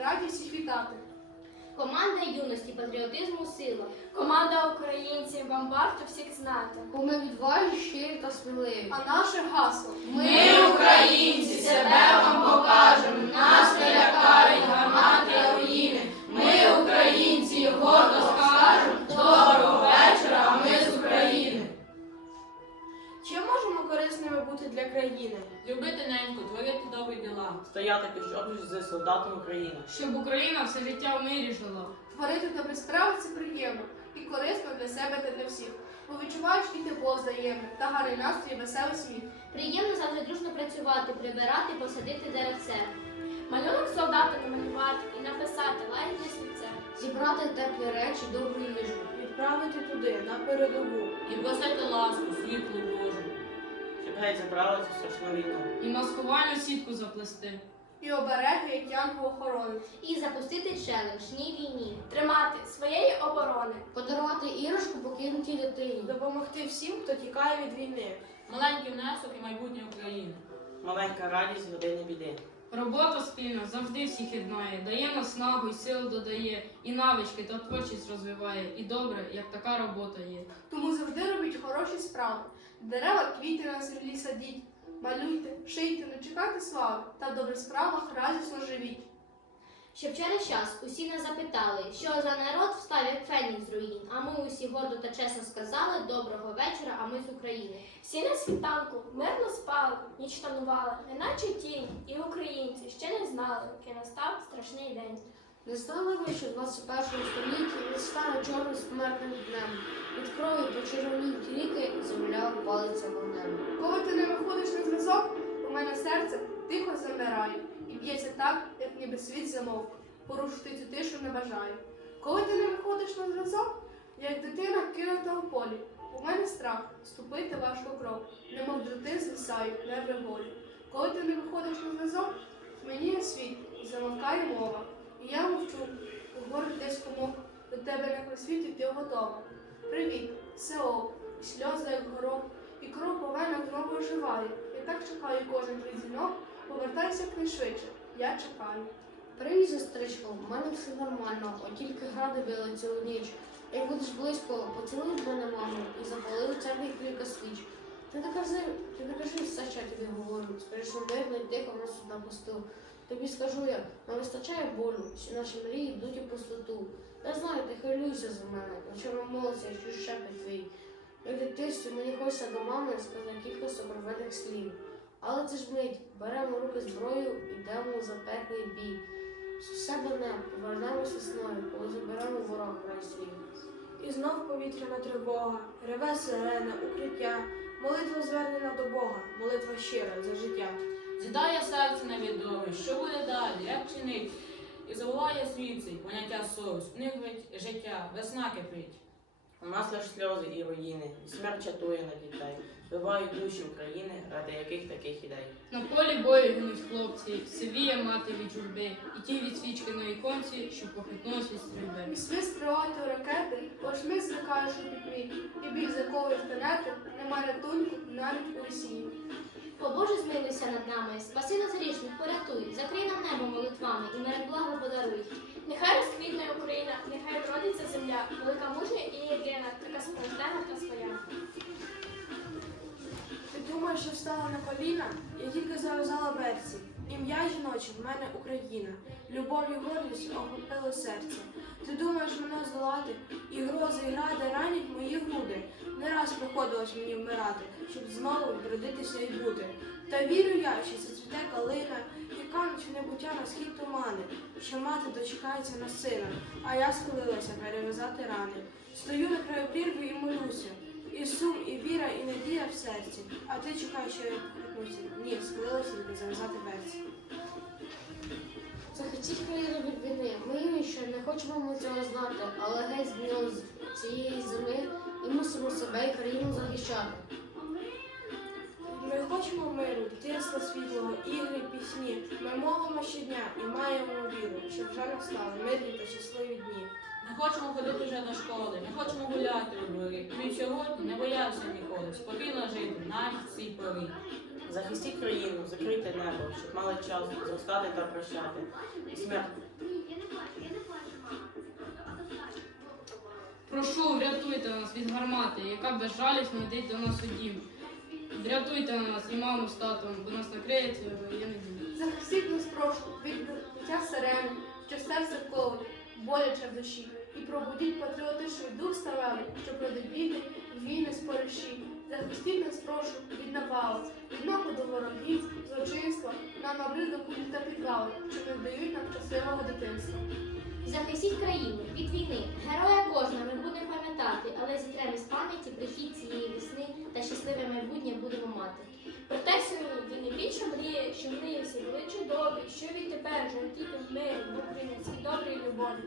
раді всіх вітати. Команда юності, патріотизму, сила. Команда українців, вам варто всіх знати. Бо ми відважні, щирі та сміливі. А наше гасло країни? Любити неньку, творити добрі діла. Стояти поруч з солдатом України. Щоб Україна все життя в мирі жила. Творити добрі справи це приємно і корисно для себе та для всіх. Бо відчуваєш і тепло взаємне та гарний настрій, веселий сміх. Приємно завжди дружно працювати, прибирати, посадити деревце. Малюнок солдата намалювати і написати лагідне слівце. Зібрати теплі речі, добру їжу. Відправити туди, на передову. І просити ласку, світлу Божу. Геть забрали цю страшну війну. І маскувальну сітку заплести. І обереги, як янку охорони. І запустити челендж «Ні війні. Тримати своєї оборони. Подарувати іграшку покинутій дитині. Допомогти всім, хто тікає від війни. Маленький внесок і майбутнє України. Маленька радість в годині біди. Робота спільна завжди всіх єднає, дає наснагу і сил додає, і навички та творчість розвиває. І добре, як така робота є. Тому завжди робіть хороші справи. Дерева, квіти на землі садіть. Малюйте, шийте, не чекайте слави, та в добрих справах радісно живіть. Щоб через час усі нас запитали, що за народ встав як фенікс з руїн, а ми усі гордо та чесно сказали доброго вечора, а ми з України. Всі на світанку мирно спали, ніч танували, неначе тінь, і українці ще не знали, який настав страшний день. Не знали ви, що в 21 столітті не стане чорним смертним днем. Від крові почервоніють ріки, земля палиться вогнем. Коли ти не виходиш на зв'язок, у мене серце тихо замирає і б'ється так, як ніби світ замовк. Порушити цю тишу не бажаю. Коли ти не виходиш на зв'язок, як дитина кинута у полі. У мене страх ступити важко крок, немов дроти звисають, нерви болі. Коли ти не виходиш на зв'язок, мені світ замовкає мова. І я мовчу, говорить десь комок, до тебе не просвітить, ти готова. Привіт, село, і сльози, як горох, і кров по венах знову оживає. Я так чекаю кожен твій дзвінок, повертайся якнайшвидше. Я чекаю. Привіт, сестричко, в мене все нормально, от тільки гради били цілу ніч. Як будеш близько, поцілуй мене, мамо, і запали у церкві кілька свіч. Ти не кажи, ти не кажи все, що я тобі говорю. Мирно і тихо нас сюди пустив. Тобі скажу я, нам вистачає болю, що наші мрії йдуть у пустоту. Я знаю, ти хвилюйся за мене, ночами молися, що шепить твій. Як дитинстві мені хочеться до мами сказати кілька сокровенних слів. Але це ж мить, беремо руки зброю, йдемо за пеклий бій. Все до неба, повернемось весною, коли заберемо ворог край свій. І знов повітряна тривога, реве сирена, укриття, молитва звернена до Бога, молитва щира за життя. Зідає серце невідоме, що буде далі, як чинить. І забуває свіцей, поняття совість, уникнуть життя, весна кипить. У нас лиш сльози і руїни, і смерть чатує на дітей. Вбивають душі України, ради яких таких ідей. На полі бою гинуть хлопці, сивіє мати від журби, і ті від свічки на іконці, що похитнулась від стрільби. І свист прилетів ракети, лиш ми зникаєш у пітьмі, і біль заковує в тенети, нема рятунку навіть у Росії. О Боже, змилуйся над нами, спаси нас грішних, порятуй, закрий нам небо молитвами і мирek благо подаруй. Нехай розквітне Україна, нехай вродиться земля, велика справжня та. Ти думаєш, що встала на коліна? Я тільки зав'язала берці. Ім'я жіноче в мене Україна. Любов і гордість охопило серце. Ти думаєш мене здолати, і грози, і гради ранять мої груди. Не раз приходилось мені вмирати, щоб знову відродитися і бути. Та вірю я, що зацвіте калина, і кануть в небуття на схід тумани, що мати дочекається на сина, а я схилилася перев'язати рани. Стою на краю прірви і молюся. І сум, і віра, і надія в серці. А ти чекаєш, що я похитнуся. Ні, схилилася і зав'язати берці. Захотіть країну від війни. Ми ще не хочемо ми цього знати, але геть з цієї зими і мусимо себе і країну захищати хочемо миру, дитинства світлого, ігри, пісні. Ми молимо щодня і маємо віру, що вже настали мирні та щасливі дні. Не хочемо ходити вже до школи, не хочемо гуляти у дворі. Він сьогодні не боявся ніколи. Спокійно жити, навіть в цій порі. Захистіть країну, закрийте небо, щоб мали час зростати та прощати. І смерть. Прошу, врятуйте нас від гармати, яка безжалісно йде до нас у дім. Врятуйте нас і маму з татом, бо нас накриється воєнний дім. Захистіть нас прошу від биття сирени, що серце колить, боляче в душі. І пробудіть патріотичний дух сталевий, що проти біди і війни спориші. Захистіть нас прошу від навалу, від нападу ворогів, злочинства, нам набриду кулі та підвали, що не дають нам щасливого дитинства. Захистіть країну від війни. Героя кожного ми будемо пам'ятати, але зітремо з пам'яті прихід цієї весни та щасливе майбутнє що відтепер вже в мирі, в українській добрій любові.